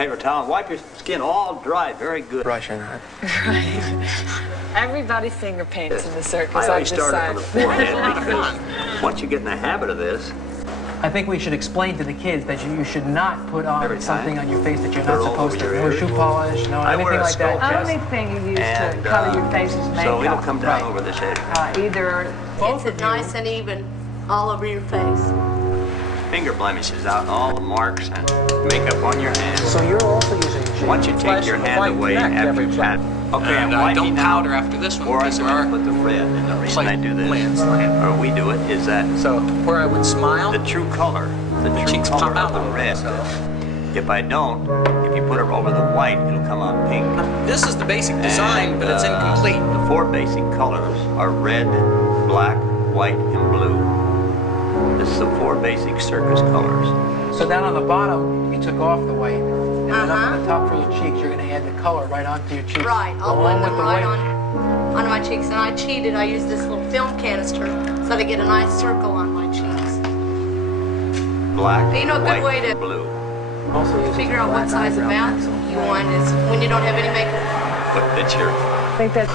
paper towel and wipe your skin all dry, very good. Brushing that. Right. Everybody finger paints in the circus. I always I've started decided. from the forehead because once you get in the habit of this, I think we should explain to the kids that you should not put on Every time. something on your face that you're They're not all supposed to. over your No ears. shoe polish, no I wear anything a like that. skull Only Just thing you use and to color your face is makeup. so it'll come down Right. over this head. Either Gets it nice and even all over your face. Finger blemishes out and all the marks and makeup on your hands. So you're also using shade. Once you take your hand away after you've had, okay, And wipe me don't now, powder after this one or I'm because there going are to put the red. And the reason I do this, plans. or we do it, is that So where I would smile, the true color, the true cheeks color pop of the out. red. If I don't, if you put it over the white, it'll come out pink. this is the basic design, but it's incomplete. The four basic colors are red, black, white, and blue. This is the four basic circus colors. So down on the bottom, you took off the white, and then up on the top for your cheeks, you're going to add the color right onto your cheeks. Right, I'll along blend with them the right white. on my cheeks. And I cheated. I used this little film canister so to get a nice circle on my cheeks. Black, But you know, a good white, way to blue. Also uses figure out black what size of eyebrow mouth pencil. you want is when you don't have any makeup. What fits your I think that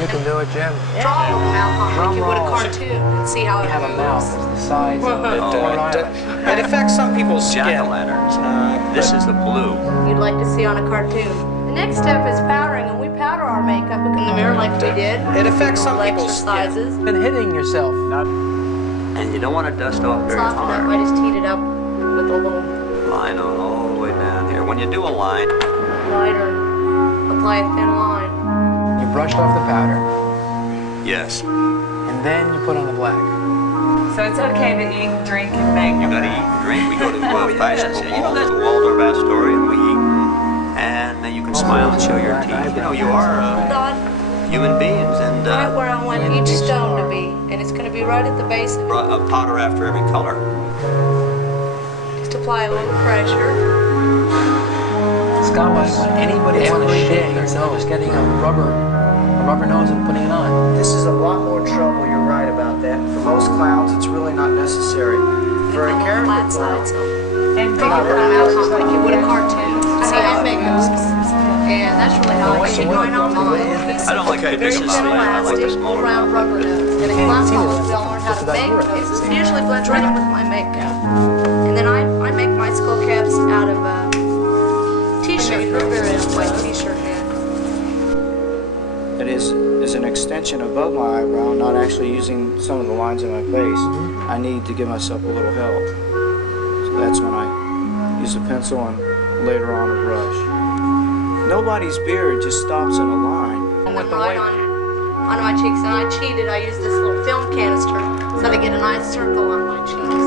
You can do it, Jim. Draw a little mouth on like you would a Drum roll. cartoon and see how You it have a mouth moves. that's the size of Rhode Island. It affects some people's skin. jack-o'-lanterns. This is the blue. You'd like to see on a cartoon. The next step is powdering, and we powder our makeup in the mirror like we did. It affects some Little people's skin. exercises. Been hitting yourself. And you don't want to dust off very Soften up. I hard. just heat it up with a little Line on all the way down here. When you do a line, lighter. Apply a thin line. You brushed off the powder, yes, and then you put on the black. so it's okay to eat, drink, and make. you got to eat and drink. We go to fashionable malls, the Waldorf Astoria, and we eat. And then you can smile and show your teeth. You know, you are Dot human beings, and right where I want each stone to be. And it's going to be right at the base of it. a powder after every color. Just apply a little pressure. Scott, when anybody wants to shave their nose, getting a rubber nose and putting it on. This is a lot more trouble, you're right about that. For most clowns, it's really not necessary. For a On the character flat clown, side, so And make it put a mouth on like you would a cartoon. See how it moves. And that's really how I get going on mine. I don't like the Very dishes. thin I like the elastic, smaller round one. rubber nose. And in clown college, they'll learn how to make these. It usually blends right in with my makeup. And then I make my skull caps out of t-shirt. They're very white t-shirt head. that is an extension above my eyebrow, not actually using some of the lines in my face. I need to give myself a little help. So that's when I use a pencil and later on a brush. Nobody's beard just stops in a line. And then right on my cheeks. And I cheated. I used this little film canister so to get a nice circle on my cheeks.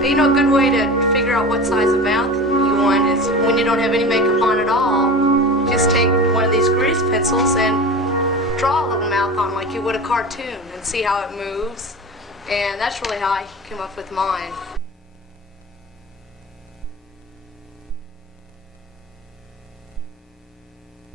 But you know, a good way to figure out what size of mouth you want is when you don't have any makeup on at all, just take one of these grease pencils and draw a little mouth on like you would a cartoon and see how it moves. And that's really how I came up with mine.